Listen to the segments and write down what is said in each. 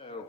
So,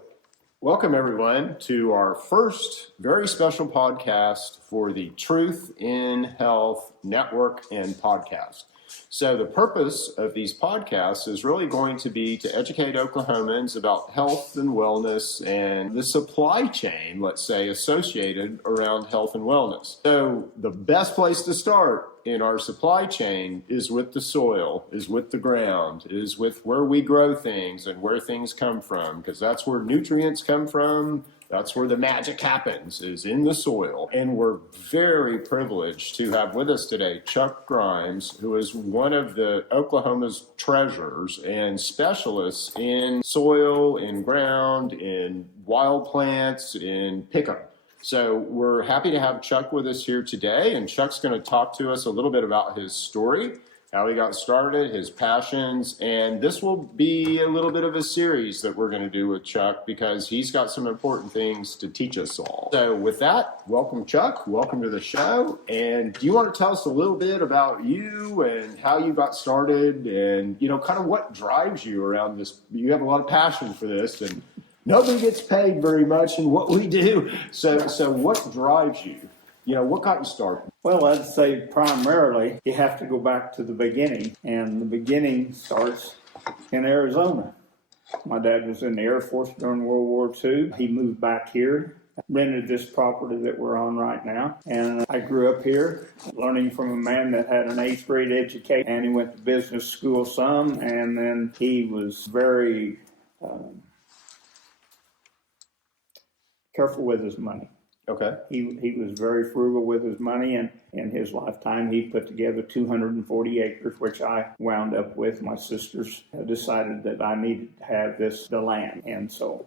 welcome everyone to our first very special podcast for the Truth in Health Network and podcast. So the purpose of these podcasts is really going to be to educate Oklahomans about health and wellness and the supply chain, let's say, associated around health and wellness. So the best place to start in our supply chain is with the soil, is with the ground, is with where we grow things and where things come from, because that's where nutrients come from. That's where the magic happens, is in the soil. And we're very privileged to have with us today Chuck Grimes, who is one of the Oklahoma's treasures and specialists in soil, in ground, in wild plants, in pickup. So we're happy to have Chuck with us here today, and Chuck's going to talk to us a little bit about his story, how he got started, his passions, and this will be a little bit of a series that we're going to do with Chuck because he's got some important things to teach us all. So with that, welcome Chuck, welcome to the show, and do you want to tell us a little bit about you and how you got started and, kind of what drives you around this? You have a lot of passion for this, and nobody gets paid very much in what we do. So what drives you? What got you started? Well, I'd say primarily you have to go back to the beginning, and the beginning starts in Arizona. My dad was in the Air Force during World War II. He moved back here, rented this property that we're on right now, and I grew up here learning from a man that had an 8th grade education, and he went to business school some, and then he was very careful with his money. Okay. He was very frugal with his money, and in his lifetime he put together 240 acres, which I wound up with. My sisters decided that I needed to have the land, and so.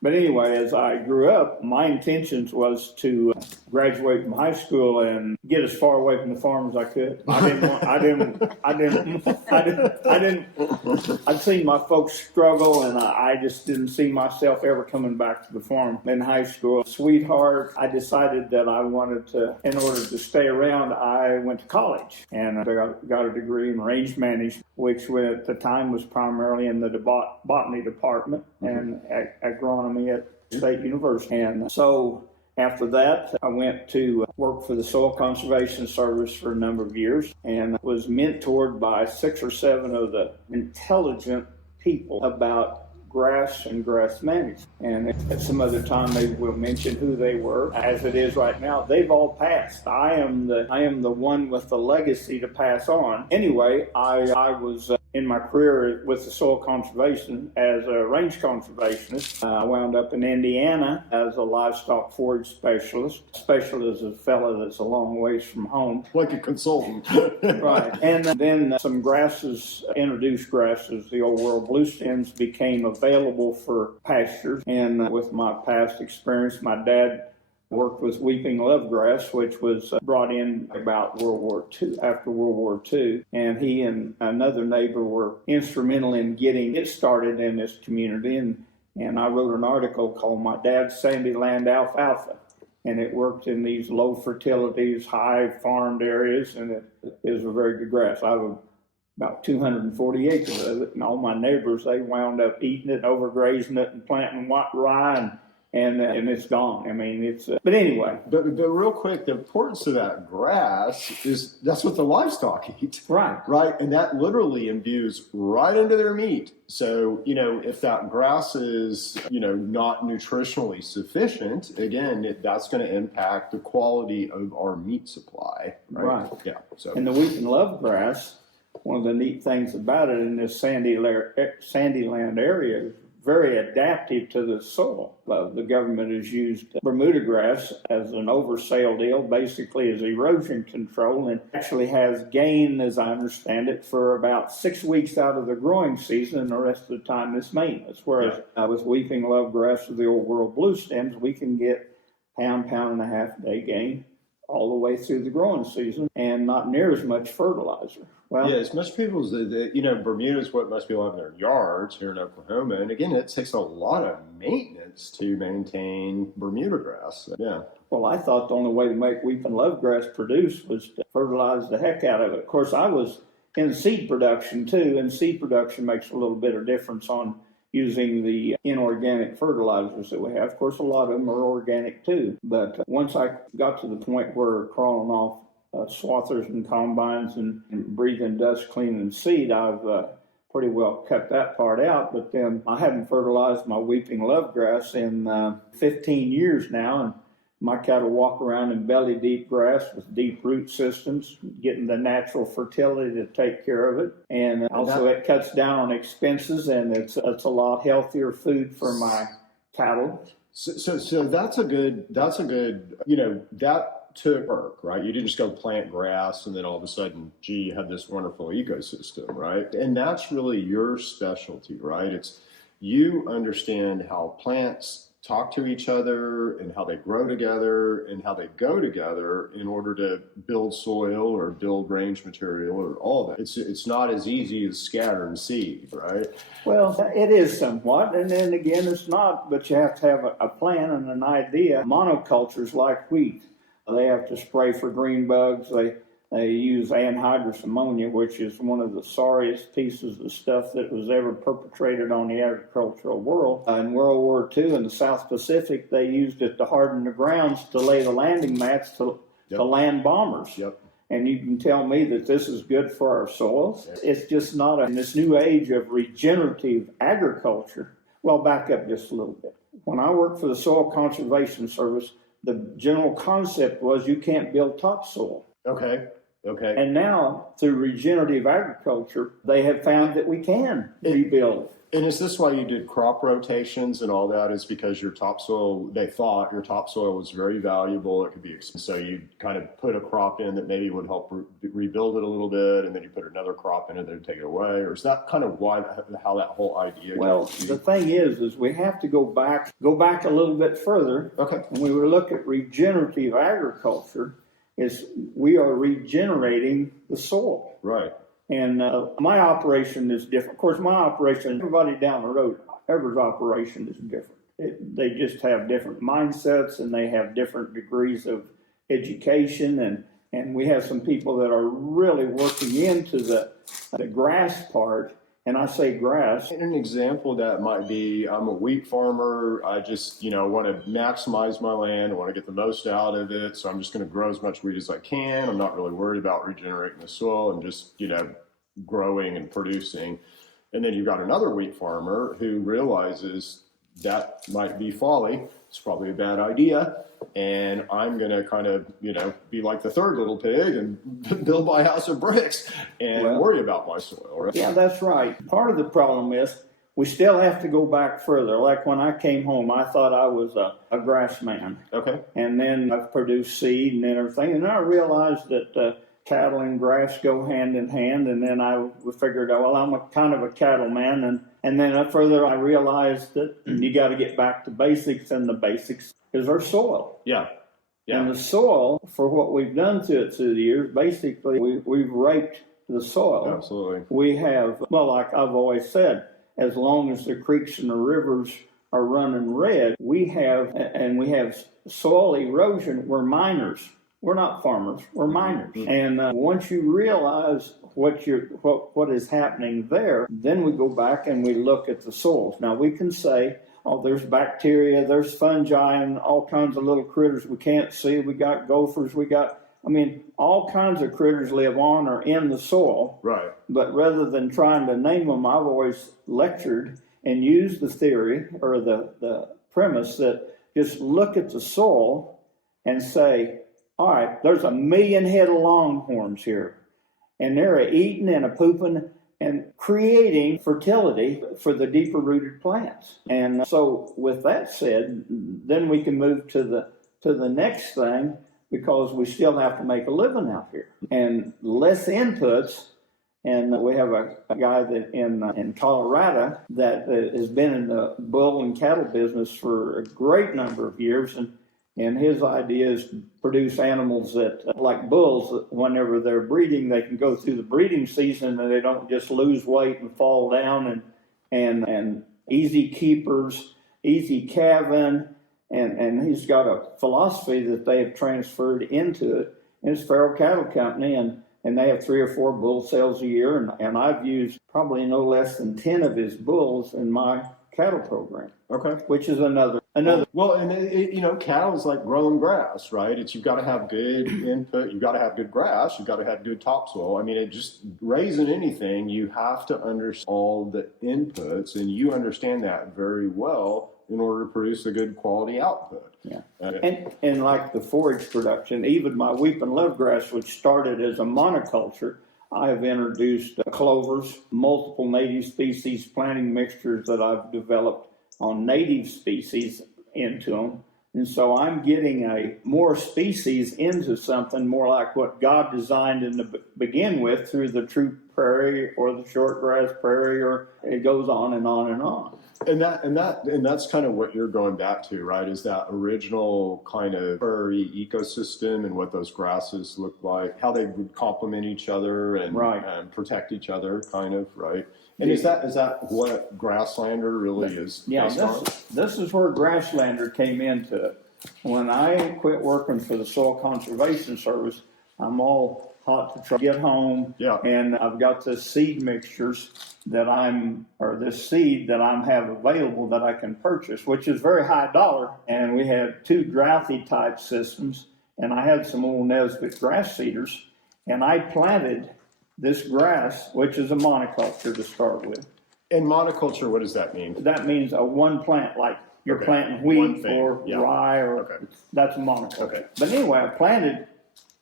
But anyway, as I grew up, my intentions was to graduate from high school and get as far away from the farm as I could. I'd seen my folks struggle, and I just didn't see myself ever coming back to the farm. In high school, sweetheart, I decided that I wanted to, in order to stay around, I went to college, and I got a degree in range management, which at the time was primarily in the botany department and agronomy at State University. And so after that, I went to work for the Soil Conservation Service for a number of years and was mentored by 6 or 7 of the intelligent people about grass and grass management. And at some other time, maybe we'll mention who they were. As it is right now, they've all passed. I am the one with the legacy to pass on. Anyway, I was in my career with the soil conservation as a range conservationist. I wound up in Indiana as a livestock forage specialist. Specialist is a fellow that's a long ways from home. Like a consultant. Right. And then some grasses, introduced grasses, the old world blue stems, became available for pastures. And with my past experience, my dad worked with weeping lovegrass, which was brought in about World War II, after World War II. And he and another neighbor were instrumental in getting it started in this community. And I wrote an article called My Dad's Sandyland Alfalfa. And it worked in these low fertilities, high farmed areas, and it is a very good grass. I have about 240 acres of it, and all my neighbors, they wound up eating it, overgrazing it, and planting rye, and it's gone. I mean, it's, but anyway. But real quick, the importance of that grass is that's what the livestock eat. Right. Right. And that literally imbues right into their meat. So, if that grass is, not nutritionally sufficient, again, that's going to impact the quality of our meat supply. Right. Yeah. So. And the weeping lovegrass, one of the neat things about it in this sandy land area is very adaptive to the soil. The government has used Bermuda grass as an oversale deal, basically as erosion control, and actually has gain, as I understand it, for about 6 weeks out of the growing season, and the rest of the time it's maintenance. Whereas with weeping lovegrass or the old world blue stems, we can get pound and a half a day gain all the way through the growing season, and not near as much fertilizer. Well, yeah, as much people as Bermuda is what most people have in their yards here in Oklahoma, and again, it takes a lot of maintenance to maintain Bermuda grass. Yeah. Well, I thought the only way to make weeping lovegrass produce was to fertilize the heck out of it. Of course, I was in seed production too, and seed production makes a little bit of difference on using the inorganic fertilizers that we have. Of course, a lot of them are organic too. But once I got to the point where crawling off swathers and combines and breathing dust, cleaning seed, I've pretty well cut that part out. But then I haven't fertilized my weeping lovegrass in 15 years now, and my cattle walk around in belly deep grass with deep root systems, getting the natural fertility to take care of it. And also it cuts down on expenses, and it's a lot healthier food for my cattle. So that's a good, that took work, right? You didn't just go plant grass and then all of a sudden, gee, you have this wonderful ecosystem, right? And that's really your specialty, right? It's you understand how plants talk to each other and how they grow together and how they go together in order to build soil or build range material or all that. It's not as easy as scattering seed, right? Well, it is somewhat, and then again, it's not, but you have to have a plan and an idea. Monocultures like wheat, they have to spray for green bugs. They use anhydrous ammonia, which is one of the sorriest pieces of stuff that was ever perpetrated on the agricultural world. In World War II in the South Pacific, they used it to harden the grounds to lay the landing mats to land bombers. Yep. And you can tell me that this is good for our soils. It's just not in this new age of regenerative agriculture. Well, back up just a little bit. When I worked for the Soil Conservation Service, the general concept was you can't build topsoil. Okay. And now, through regenerative agriculture, they have found that we can rebuild. And is this why you did crop rotations and all that? Is because your topsoil, they thought your topsoil was very valuable. It could be expensive. So you kind of put a crop in that maybe would help rebuild it a little bit, and then you put another crop in and then take it away? Or is that kind of how that whole idea? Well, the thing is we have to go back a little bit further. Okay. When we look at regenerative agriculture, we are regenerating the soil. Right. And my operation is different. Of course, my operation, everybody down the road, everyone's operation is different. They just have different mindsets, and they have different degrees of education. And we have some people that are really working into the grass part. And I say grass. An example of that might be, I'm a wheat farmer. I just, want to maximize my land. I want to get the most out of it. So I'm just going to grow as much wheat as I can. I'm not really worried about regenerating the soil and just, growing and producing. And then you've got another wheat farmer who realizes that might be folly. It's probably a bad idea. And I'm going to kind of, be like the third little pig and build my house of bricks and worry about my soil. Right? Yeah, that's right. Part of the problem is we still have to go back further. Like when I came home, I thought I was a grass man. Okay. And then I've produced seed and everything. And I realized that cattle and grass go hand in hand. And then I figured, well, I'm a kind of a cattle man. And then further, I realized that you got to get back to basics, and the basics is our soil. Yeah. And the soil, for what we've done to it through the years, basically we've raped the soil. Absolutely. We have, like I've always said, as long as the creeks and the rivers are running red, we have soil erosion. We're miners. We're not farmers. We're miners. Mm-hmm. And once you realize what is happening there, then we go back and we look at the soils. Now we can say, there's bacteria, there's fungi, and all kinds of little critters we can't see. We got gophers, all kinds of critters live on or in the soil. Right. But rather than trying to name them, I've always lectured and used the theory or the premise that just look at the soil and say, all right, there's 1 million head of longhorns here, and they're eating and pooping and creating fertility for the deeper rooted plants. And so with that said, then we can move to the next thing, because we still have to make a living out here and less inputs. And we have a guy that in Colorado that has been in the bull and cattle business for a great number of years, and his idea is to produce animals that, like bulls, whenever they're breeding, they can go through the breeding season and they don't just lose weight and fall down, and easy keepers, easy calving, and he's got a philosophy that they have transferred into it. And it's Farrell Cattle Company, and they have 3 or 4 bull sales a year, and I've used probably no less than 10 of his bulls in my cattle program, Okay. which is another. Well, and cattle is like growing grass, right? You've got to have good input. You've got to have good grass. You've got to have good topsoil. I mean, it just raising anything, you have to understand all the inputs, and you understand that very well in order to produce a good quality output. Yeah. And like the forage production, even my weeping lovegrass, which started as a monoculture, I've introduced clovers, multiple native species planting mixtures that I've developed on native species into them. And so I'm getting more species into something more like what God designed to begin with through the true prairie or the shortgrass prairie, or it goes on and on and on. And that's kind of what you're going back to, right? Is that original kind of prairie ecosystem and what those grasses look like, how they would complement each other and, right. and protect each other, kind of, right? And is that what Grasslander really is? Yeah, this is where Grasslander came into it. When I quit working for the Soil Conservation Service, I'm all hot to try to get home. Yeah. And I've got the seed mixtures this seed that I have available that I can purchase, which is very high dollar. And we had 2 drouthy type systems, and I had some old Nesbitt grass seeders, and I planted this grass, which is a monoculture to start with. And monoculture, what does that mean? That means a one plant, like you're planting wheat or rye, or that's a monoculture. Okay. But anyway, I planted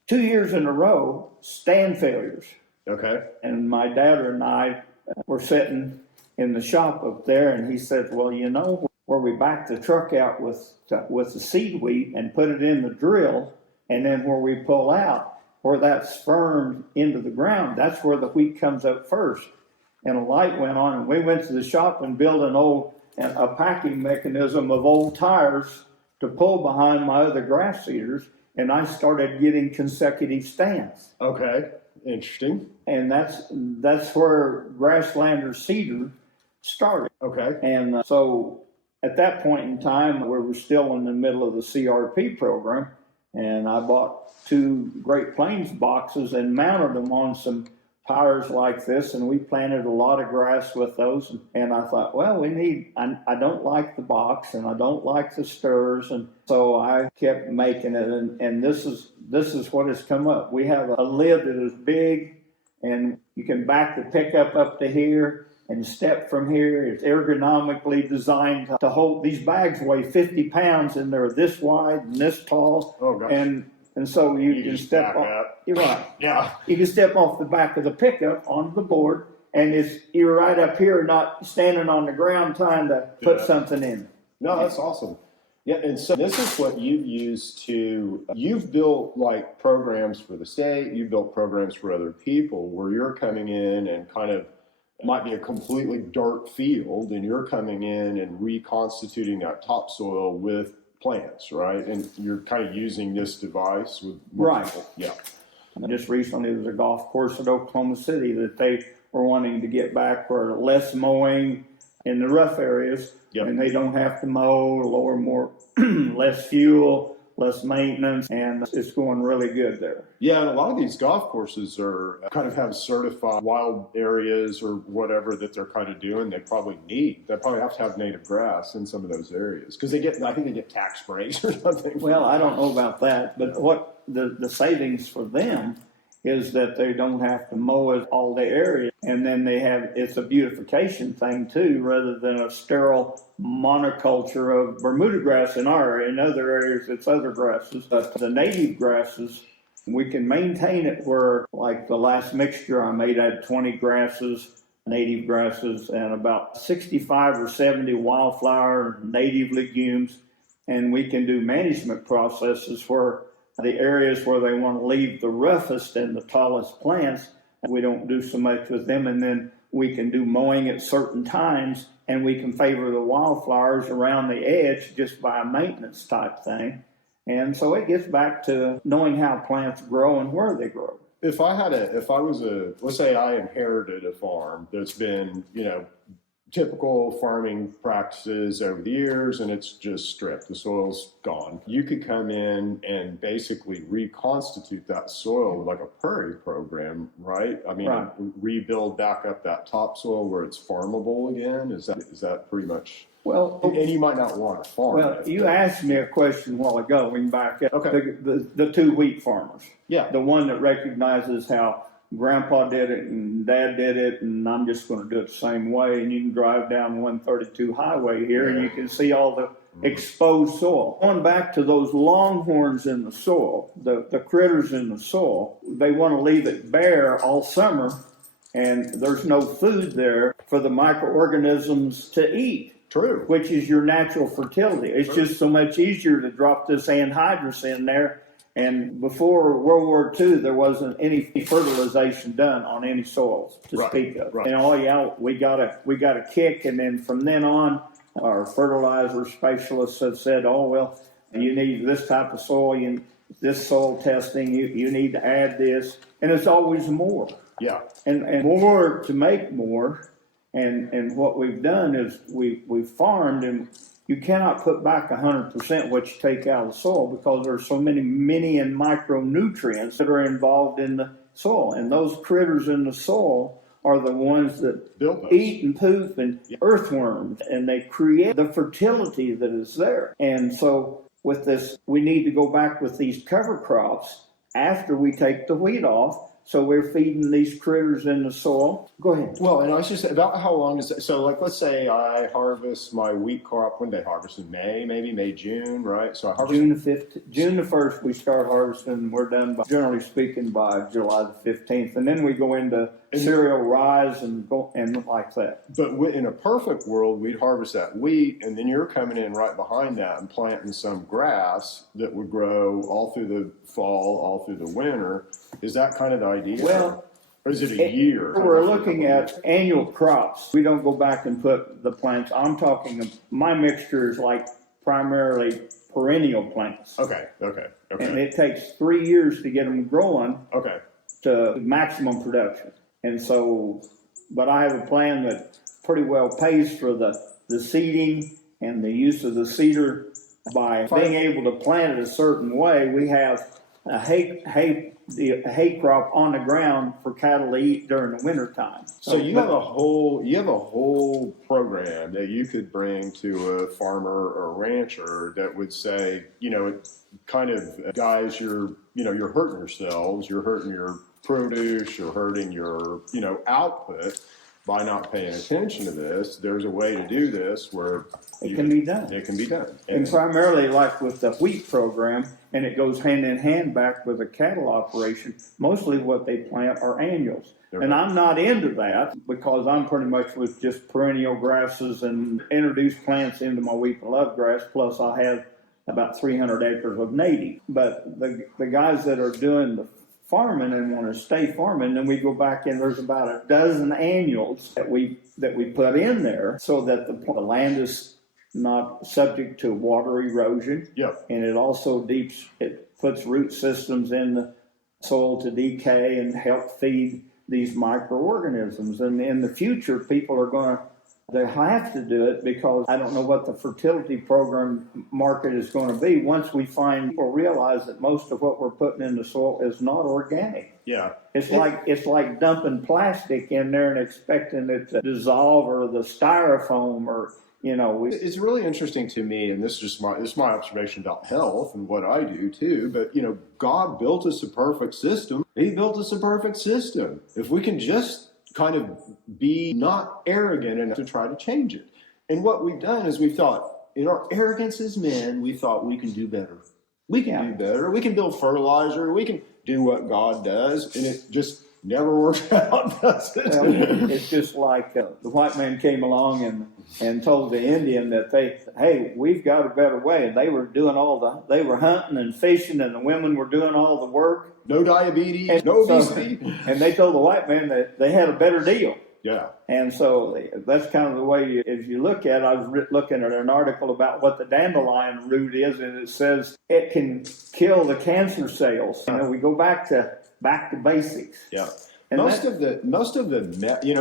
2 years in a row stand failures. Okay. And my dad and I were sitting in the shop up there, and he said, well, where we back the truck out with the seed wheat and put it in the drill, and then where we pull out, where that's firmed into the ground, that's where the wheat comes up first. And a light went on, and we went to the shop and built a packing mechanism of old tires to pull behind my other grass seeders, and I started getting consecutive stands. Okay, interesting. And that's where Grasslander cedar started. Okay. And so at that point in time, we were still in the middle of the CRP program, and I bought 2 Great Plains boxes and mounted them on some tires like this, and we planted a lot of grass with those. And I thought, well, I don't like the box, and I don't like the stirs, and so I kept making it. And this is what has come up. We have a lid that is big, and you can back the pickup up to here and step from here. It's ergonomically designed to hold. These bags weigh 50 pounds, and they're this wide and this tall. Oh, gosh. And so you can step off. You're right. Yeah. You can step off the back of the pickup onto the board, and you're right up here, not standing on the ground trying to put something in. No, that's awesome. Yeah, and so this is what you've built like programs for the state, you've built programs for other people where you're coming in and kind of, it might be a completely dirt field, and you're coming in and reconstituting that topsoil with plants, right? And you're kind of using this device with people. Yeah. Just recently, there was a golf course at Oklahoma City that they were wanting to get back for less mowing in the rough areas, and they don't have to mow, less fuel, less maintenance, and it's going really good there. Yeah, and a lot of these golf courses are kind of have certified wild areas or whatever that they're kind of doing. They probably have to have native grass in some of those areas because I think they get tax breaks or something. Well, I don't know about that, but what the savings for them is that they don't have to mow all the area, and then it's a beautification thing too, rather than a sterile monoculture of Bermuda grass in our area. In other areas, it's other grasses. But the native grasses, we can maintain it where, like the last mixture I made, I had 20 grasses, native grasses, and about 65 or 70 wildflower native legumes, and we can do management processes where the areas where they want to leave the roughest and the tallest plants, we don't do so much with them, and then we can do mowing at certain times, and we can favor the wildflowers around the edge just by a maintenance type thing. And so it gets back to knowing how plants grow and where they grow. Let's say I inherited a farm that's been, typical farming practices over the years, and it's just stripped. The soil's gone. You could come in and basically reconstitute that soil like a prairie program, right? I mean, Right. rebuild back up that topsoil where it's farmable again. Is that pretty much? Well, And you might not want to farm. well, you asked me a question a while ago. We can back up. Okay. The two wheat farmers. Yeah. The one that recognizes how Grandpa did it and Dad did it, and I'm just going to do it the same way. And you can drive down 132 highway here, and you can see all the exposed soil. Going back to those longhorns in the soil, the critters in the soil, they want to leave it bare all summer, and there's no food there for the microorganisms to eat. True. Which is your natural fertility. It's just so much easier to drop this anhydrous in there. And before World War II, there wasn't any fertilization done on any soils to speak of. Right. And oh yeah, we got a kick. And then from then on, our fertilizer specialists have said, oh well, you need this type of soil, this soil testing, you need to add this, and it's always more. Yeah. And more to make more. And what we've done is we've farmed, and you cannot put back 100% what you take out of the soil because there's so many mini and micronutrients that are involved in the soil. And those critters in the soil are the ones that eat and poop and earthworms, and they create the fertility that is there. And so with this, we need to go back with these cover crops after we take the wheat off. So we're feeding these critters in the soil. Go ahead. Well, and I was just about how long is that? So, like, let's say I harvest my wheat crop. When they harvest in May, maybe May, June, right? So I harvest June the 1st, we start harvesting. We're done, generally speaking, by July the 15th, and then we go into cereal rise and like that. But in a perfect world, we'd harvest that wheat, and then you're coming in right behind that and planting some grass that would grow all through the fall, all through the winter. Is that kind of the idea? Well, or is it a year? We're looking at annual crops. We don't go back and put the plants. I'm talking, my mixture is like primarily perennial plants. Okay. And it takes 3 years to get them growing Okay. to maximum production. And so, but I have a plan that pretty well pays for the seeding and the use of the seeder by being able to plant it a certain way. We have a hay crop on the ground for cattle to eat during the winter time. So you have a whole program that you could bring to a farmer or a rancher that would say, kind of, guys, you're hurting yourselves, you're hurting your produce, you're hurting your, output by not paying attention to this. There's a way to do this where it can be done. It can be done. And primarily like with the wheat program, and it goes hand in hand back with a cattle operation, mostly what they plant are annuals. Okay. And I'm not into that because I'm pretty much with just perennial grasses and introduce plants into my wheat and lovegrass, plus I have about 300 acres of native. But the guys that are doing the farming and want to stay farming, then we go back and there's about a dozen annuals that we put in there so that the land is not subject to water erosion. Yep. And it also it puts root systems in the soil to decay and help feed these microorganisms. And in the future, people are they have to do it because I don't know what the fertility program market is going to be once we find people realize that most of what we're putting in the soil is not organic. Yeah. It's like dumping plastic in there and expecting it to dissolve, or the styrofoam, or It's really interesting to me, and this is my observation about health and what I do too, but God built us a perfect system. He built us a perfect system. If we can just kind of be not arrogant enough to try to change it. And what we've done is we've thought, in our arrogance as men, we thought we can do better. We can do better. We can build fertilizer. We can do what God does. And it just never works out, does it? Well, it's just like the white man came along and told the Indian that hey, we've got a better way. And they were doing they were hunting and fishing, and the women were doing all the work. No diabetes, no obesity. And they told the white man that they had a better deal. Yeah. And so that's kind of the way, as you look at it. I was looking at an article about what the dandelion root is, and it says it can kill the cancer cells. We go back to basics. Yeah. And most of the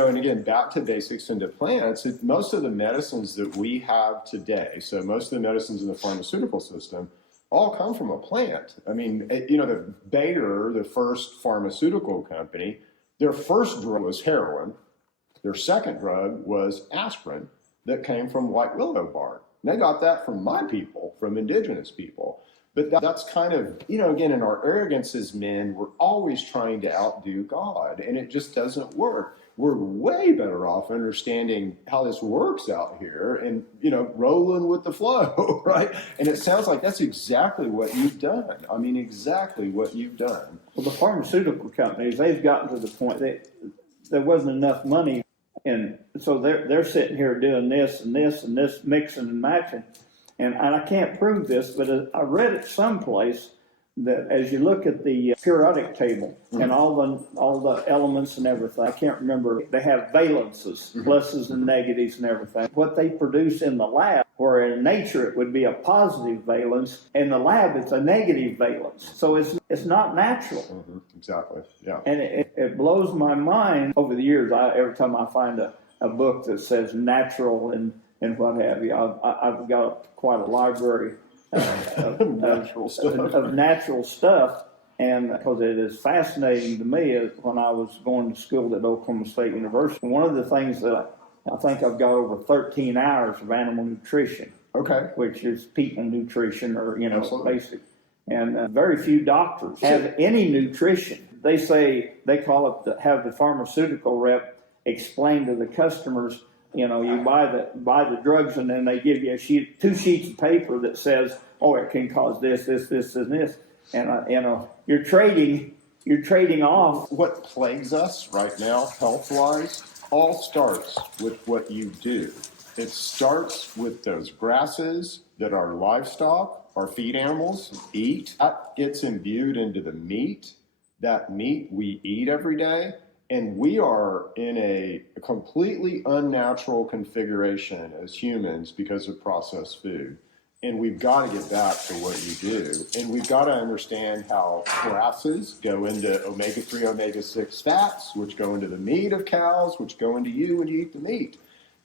and again, back to basics and to plants, most of the medicines that we have today, so most of the medicines in the pharmaceutical system, all come from a plant. I mean, the Bayer, the first pharmaceutical company, their first drug was heroin. Their second drug was aspirin that came from white willow bark. And they got that from my people, from indigenous people. But that's kind of, again, in our arrogance as men, we're always trying to outdo God, and it just doesn't work. We're way better off understanding how this works out here and, rolling with the flow, right? And it sounds like that's exactly what you've done. I mean, exactly what you've done. Well, the pharmaceutical companies, they've gotten to the point that there wasn't enough money, and so they're sitting here doing this and this and this, mixing and matching. And I can't prove this, but I read it someplace that as you look at the periodic table and all the elements and everything, I can't remember, they have valences, pluses and negatives and everything. What they produce in the lab, where in nature it would be a positive valence, in the lab it's a negative valence. So it's not natural. Mm-hmm. Exactly, yeah. And it blows my mind over the years. Every time I find a book that says natural and what have you, I've got quite a library of natural stuff, and because it is fascinating to me. When I was going to school at Oklahoma State University, one of the things that I think I've got over 13 hours of animal nutrition, which is people nutrition, or Absolutely. basic, and very few doctors have any nutrition. They say they call it have the pharmaceutical rep explain to the customers. You buy the drugs, and then they give you two sheets of paper that says, "Oh, it can cause this, this, this, and this," and you're trading off. What plagues us right now, health-wise, all starts with what you do. It starts with those grasses that our livestock, our feed animals eat. That gets imbued into the meat. That meat we eat every day. And we are in a completely unnatural configuration as humans because of processed food. And we've got to get back to what you do. And we've got to understand how grasses go into omega-3, omega-6 fats, which go into the meat of cows, which go into you when you eat the meat.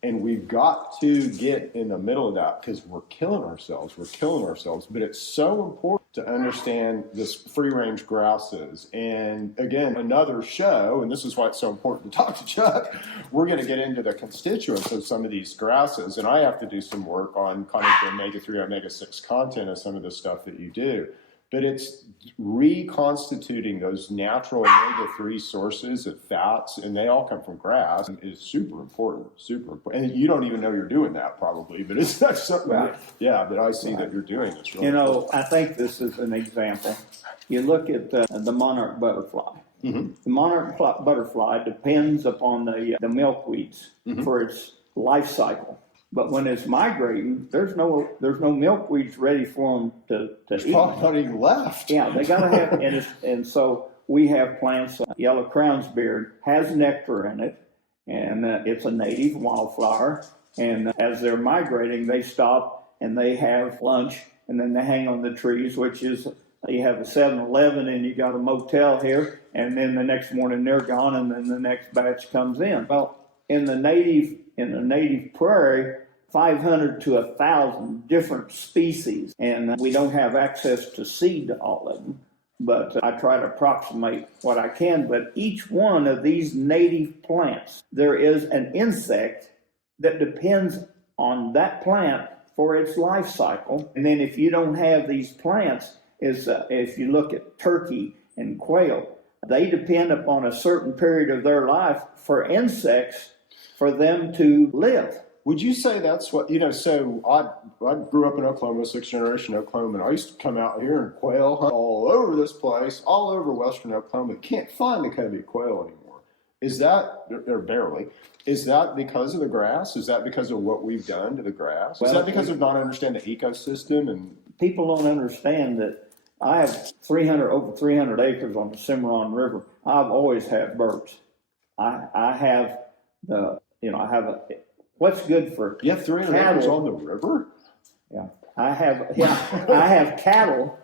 And we've got to get in the middle of that because we're killing ourselves. But it's so important to understand this free-range grasses. And again, another show, and this is why it's so important to talk to Chuck, we're going to get into the constituents of some of these grasses. And I have to do some work on kind of the omega-3, omega-6 content of some of the stuff that you do. But it's reconstituting those natural omega-3 sources of fats, and they all come from grass, is super important. And you don't even know you're doing that probably, but it's not something that I see that you're doing. It's really cool. I think this is an example. You look at the monarch butterfly. Mm-hmm. The monarch butterfly depends upon the milkweeds for its life cycle. But when it's migrating, there's no milkweeds ready for them to There's eat. probably not even left. Yeah, they got to have, and so we have plants. Yellow crown's beard has nectar in it, and it's a native wildflower. And as they're migrating, they stop and they have lunch, and then they hang on the trees, which is you have a 7-Eleven and you got a motel here, and then the next morning they're gone, and then the next batch comes in. Well, in the native prairie, 500 to 1,000 different species, and we don't have access to seed to all of them, but I try to approximate what I can. But each one of these native plants, there is an insect that depends on that plant for its life cycle. And then if you don't have these plants, if you look at turkey and quail, they depend upon a certain period of their life for insects for them to live. Would you say that's what, so I grew up in Oklahoma, 6th generation Oklahoma, and I used to come out here and quail hunt all over this place, all over western Oklahoma. Can't find the covey quail anymore. Is that, or barely, is that because of the grass? Is that because of what we've done to the grass? Is that because of not understanding the ecosystem? And people don't understand that I have over 300 acres on the Cimarron River. I've always had birds. I have what's good for you have 300 acres on the river? Yeah, I have cattle,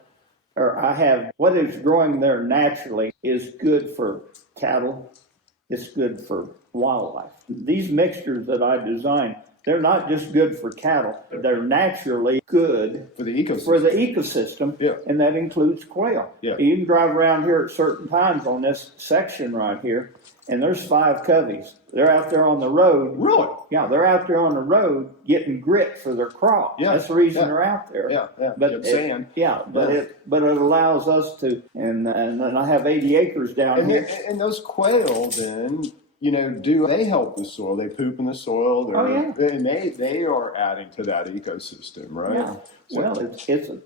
or I have what is growing there naturally is good for cattle, it's good for wildlife. These mixtures that I designed, they're not just good for cattle, they're naturally good For the ecosystem. Yeah. And that includes quail. Yeah. You can drive around here at certain times on this section right here, and there's 5 coveys. They're out there on the road. Really? Yeah, they're out there on the road getting grit for their crop. Yeah. That's the reason they're out there. Yeah, But it allows us to, and I have 80 acres down here. And those quail then, do they help the soil? They poop in the soil. And they are adding to that ecosystem, right? Yeah. So, Well,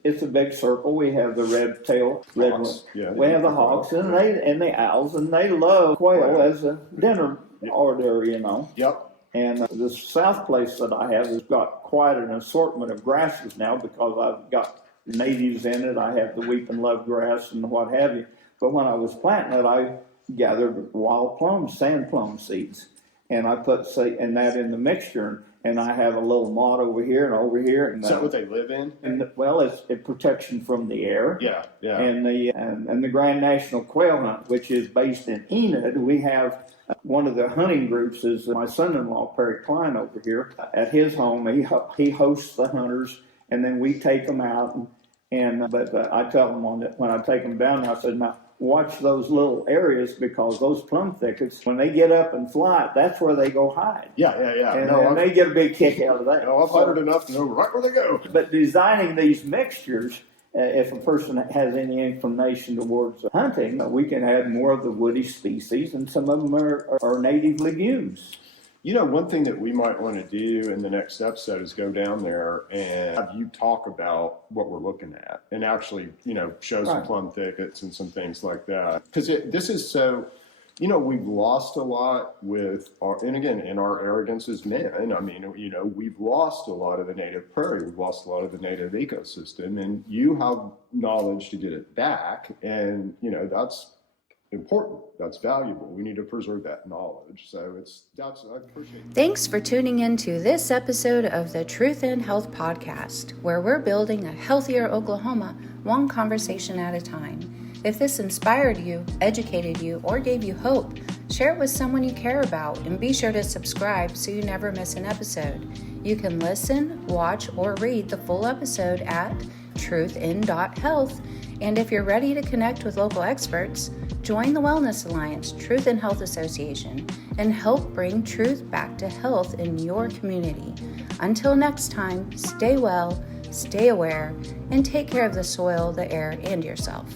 it's a big circle. We have the redwoods. Yeah, we have the hawks and the owls, and they love quail as a dinner order, Yep. And the south place that I have has got quite an assortment of grasses now because I've got natives in it. I have the weeping lovegrass and what have you. But when I was planting it, I gathered wild plums, sand plum seeds, and I put that in the mixture. And I have a little motte over here and over here. And, Is that what they live in? And it's protection from the air. Yeah. And the Grand National Quail Hunt, which is based in Enid. We have one of the hunting groups is my son-in-law Perry Klein over here at his home. He hosts the hunters, and then we take them out. But I tell them when I take them down, I said, now watch those little areas because those plum thickets, when they get up and fly, that's where they go hide. Yeah. And they get a big kick out of that. I've hunted enough to know right where they go. But designing these mixtures, if a person has any inclination towards hunting, we can add more of the woody species, and some of them are native legumes. One thing that we might want to do in the next episode is go down there and have you talk about what we're looking at and actually, show some plum thickets and some things like that. Because this is so, we've lost a lot with in our arrogance as men. I mean, we've lost a lot of the native prairie. We've lost a lot of the native ecosystem, and you have knowledge to get it back. And, that's important. That's valuable. We need to preserve that knowledge. So I appreciate it. Thanks for tuning in to this episode of the Truthin.health podcast, where we're building a healthier Oklahoma one conversation at a time. If this inspired you, educated you, or gave you hope, share it with someone you care about, and be sure to subscribe so you never miss an episode. You can listen, watch, or read the full episode at truthin.health. And if you're ready to connect with local experts, join the Wellness Alliance Truthin.health Association and help bring truth back to health in your community. Until next time, stay well, stay aware, and take care of the soil, the air, and yourself.